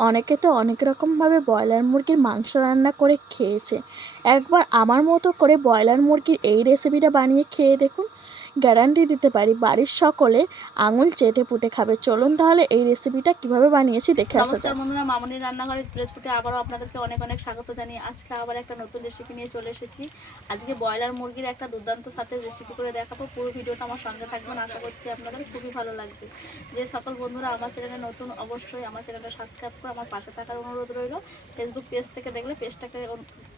অনেকে তো অনেক রকমভাবে ব্রয়লার মুরগির মাংস রান্না করে খেয়েছে। একবার আমার মতো করে ব্রয়লার মুরগির এই রেসিপিটা বানিয়ে খেয়ে দেখুন। গ্যারান্টি দিতে পারি। বাড়ির সকলে আঙুল চেটে পুটে খাবে। চলুন তাহলে এই রেসিপিটা কীভাবে বানিয়েছি দেখে আসা নমস্কার যাক। বন্ধুরা মামনির রান্নাঘরের ফিরোজপুরে আবারও আপনাদেরকে অনেক অনেক স্বাগত জানিয়ে আজকে আবার একটা নতুন রেসিপি নিয়ে চলে এসেছি। আজকে ব্রয়লার মুরগির একটা দুর্দান্ত সাথে রেসিপি করে দেখাবো। পুরো ভিডিওটা আমার সঙ্গে থাকবেন আশা করছি আপনাদের খুবই ভালো লাগবে। যে সকল বন্ধুরা আমার চ্যানেলে নতুন অবশ্যই আমার চ্যানেলটা সাবস্ক্রাইব করে আমার পাশে থাকার অনুরোধ রইল। ফেসবুক পেজ থেকে দেখলে পেজটাকে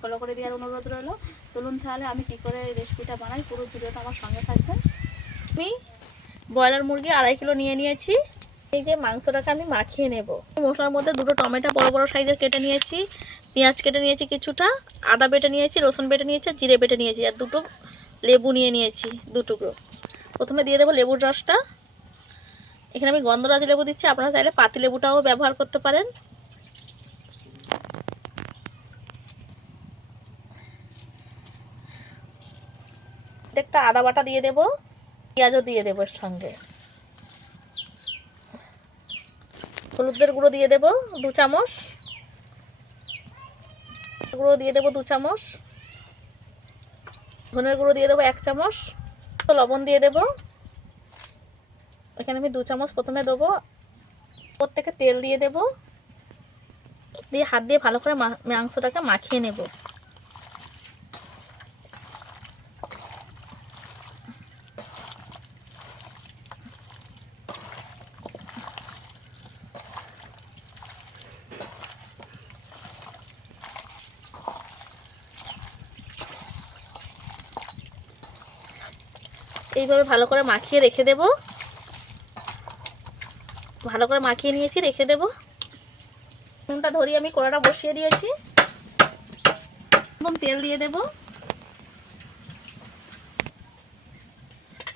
ফলো করে দেওয়ার অনুরোধ রইল। চলুন তাহলে আমি কী করে এই রেসিপিটা বানাই পুরো ভিডিওটা আমার সঙ্গে থাকবেন। আমি ব্রয়লার মুরগি আড়াই কিলো নিয়ে নিয়েছি। এই যে মাংসটাকে আমি মাখিয়ে নেব। মশলার মধ্যে দুটো টমেটো বড় বড় সাইজের কেটে নিয়েছি, পেঁয়াজ কেটে নিয়েছি কিছুটা, আদা বেটে নিয়েছি, রসুন বেটে নিয়েছি, আর জিরে বেটে নিয়েছি, আর দুটো লেবু নিয়ে নিয়েছি, দু টুকরো। প্রথমে দিয়ে দেবো লেবুর রসটা। এখানে আমি গন্ধরাজ লেবু দিচ্ছি, আপনারা চাইলে পাতি লেবুটাও ব্যবহার করতে পারেন। একটা আদা বাটা দিয়ে দেবো। পেঁয়াজও দিয়ে দেবো এর সঙ্গে। হলুদের গুঁড়ো দিয়ে দেবো দু চামচ। গুঁড়ো দিয়ে দেবো দু চামচ। ধনের গুঁড়ো দিয়ে দেবো এক চামচ। লবণ দিয়ে দেবো। এখানে আমি দু চামচ প্রথমে দেবো। প্রত্যেকে তেল দিয়ে দেবো। দিয়ে হাত দিয়ে ভালো করে মাংসটাকে মাখিয়ে নেব। এইভাবে ভালো করে মাখিয়ে রেখে দেব। ভালো করে মাখিয়ে নিয়েছি, রেখে দেব। নুনটা ধরিয়ে আমি কড়াটা বসিয়ে দিয়েছি। এবং তেল দিয়ে দেব।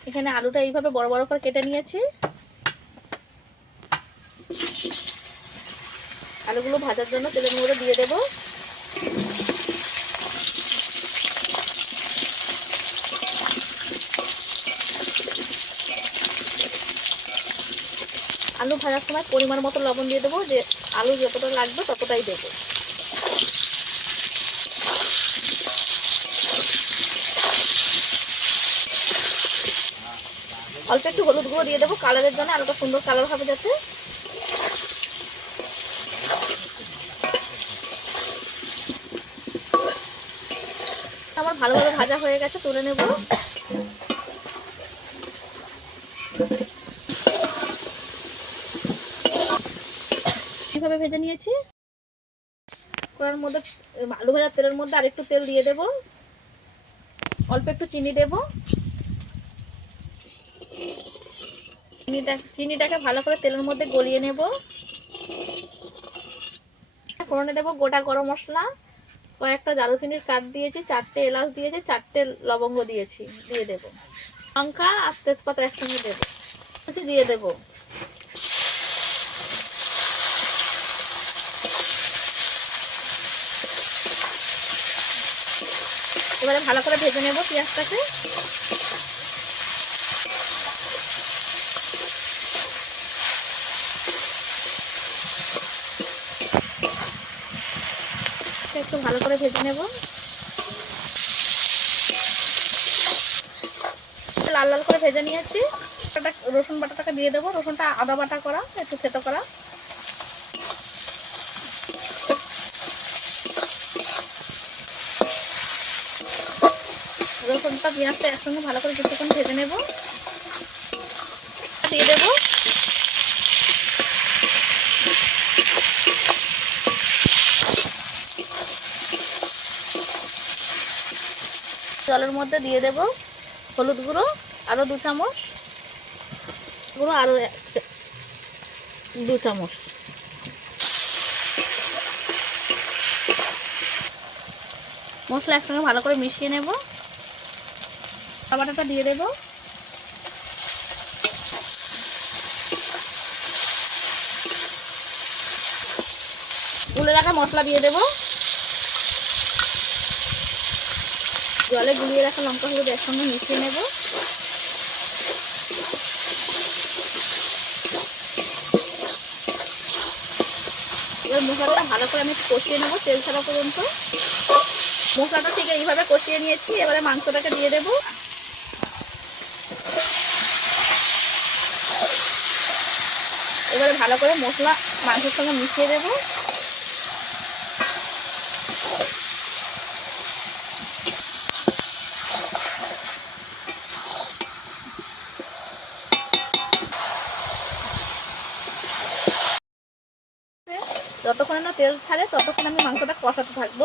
এখানে আলুটা এইভাবে বড় বড় করে কেটে নিয়েছি। আলুগুলো ভাজার জন্য তেলের মধ্যে দিয়ে দেবো। আলু ভাজার সময় পরিমাণ মতো লবণ দিয়ে দেবো, যে আলু যতটা লাগবে ততটাই দেবো। অল্প একটু হলুদ গুঁড়ো দিয়ে দেবো, কালারের জন্য আলুটা সুন্দর কালার হবে যাতে। আমার ভালোভাবে ভাজা হয়ে গেছে, তুলে নেব। কীভাবে ভেজে নিয়েছি। কড়ার মধ্যে, আলু ভাজার তেলের মধ্যে আরেকটু তেল দিয়ে দেব। অল্প একটু চিনি দেব। চিনিটা, চিনিটাকে ভালো করে তেলের মধ্যে গলিয়ে নেব। ফোড়নে দেবো গোটা গরম মশলা। কয়েকটা দারুচিনির কাঠ দিয়েছি, চারটে এলাচ দিয়েছি, চারটে লবঙ্গ দিয়েছি, দিয়ে দেব। লঙ্কা আর তেজপাতা একসঙ্গে দেবো। দিয়ে দেবো। এবারে ভালো করে ভেজে নেব পেঁয়াজটাকে। একটু ভালো করে ভেজে নেব। লাল লাল করে ভেজে নিয়েছি। রসুন বাটাটাকে দিয়ে দেবো। রসুনটা আদা বাটা করা, একটু থেতো করা। রসুনটা পেঁয়াজটা একসঙ্গে ভালো করে কিছুক্ষণ ভেজে নেব। দিয়ে দেবো। জলের মধ্যে দিয়ে দেব হলুদ গুঁড়ো আরও দু চামচ গুঁড়ো আরও দু চামচ। মশলা একসঙ্গে ভালো করে মিশিয়ে নেব। টমাটোটা দিয়ে দেব। গুলে রাখা মশলা দিয়ে দেব। জলে গুলিয়ে রাখা লঙ্কা হলুদ একসঙ্গে মিশিয়ে নেব। এবার মশলাটা ভালো করে আমি কষিয়ে নেব তেল ছাড়া পর্যন্ত। মশলাটা ঠিক এইভাবে কষিয়ে নিয়েছি, এবারে মাংসটাকে দিয়ে দেবো। এবারে ভালো করে মশলা মাংসের সঙ্গে মিশিয়ে দেবো। যতক্ষণ না তেল ছাড়ে ততক্ষণ আমি মাংসটা কষাতে থাকব।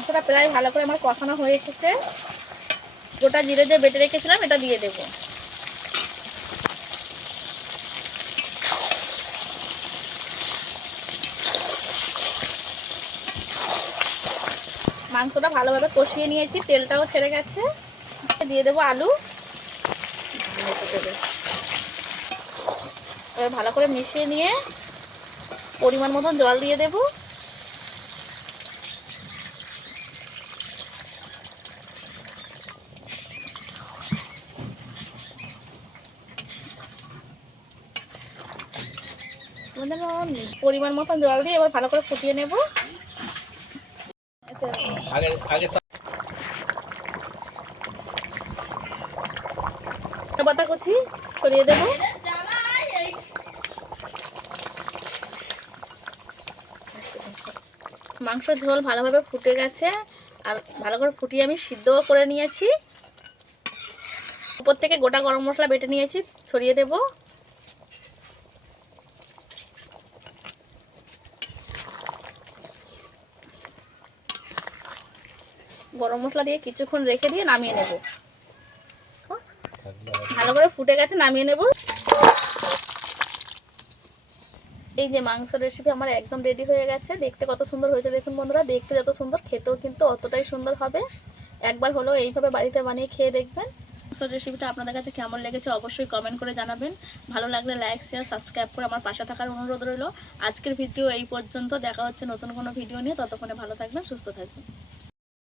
মাংসটা প্রায় ভালো করে আমার কষানো হয়ে এসেছে। গোটা জিরে দিয়ে বেটে রেখেছিলাম, এটা দিয়ে দেবো। মাংসটা ভালোভাবে কষিয়ে নিয়েছি, তেলটাও ছেড়ে গেছে। দিয়ে দেবো আলু। ভালো করে মিশিয়ে নিয়ে পরিমাণ মতন জল দিয়ে দেবো। পরিমাণ মতন জল দিয়ে এবার ভালো করে ফুটিয়ে নেব। পাতা কুচি ছড়িয়ে দেবো। মাংসের ঝোল ভালোভাবে ফুটে গেছে। আর ভালো করে ফুটিয়ে আমি সিদ্ধও করে নিয়েছি। উপর থেকে গোটা গরম মশলা বেটে নিয়েছি ছড়িয়ে দেবো। গরম মশলা দিয়ে কিছুক্ষণ রেখে দিয়ে নামিয়ে নেব। ভালো করে ফুটে গেছে নামিয়ে নেব। এই যে মাংস রেসিপি আমার একদম রেডি হয়ে গেছে। দেখতে কত সুন্দর হয়েছে দেখুন বন্ধুরা দেখতে যত সুন্দর খেতেও কিন্তু অতটাই সুন্দর হবে। একবার হলেও এইভাবে বাড়িতে বানিয়ে খেয়ে দেখবেন। মাংস রেসিপিটা আপনাদের কাছে কেমন লেগেছে অবশ্যই কমেন্ট করে জানাবেন। ভালো লাগলে লাইক শেয়ার সাবস্ক্রাইব করে আমার পাশে থাকার অনুরোধ রইল। আজকের ভিডিও এই পর্যন্ত দেখা হচ্ছে নতুন কোনো ভিডিও নিয়ে। ততক্ষণে ভালো থাকবেন সুস্থ থাকবেন।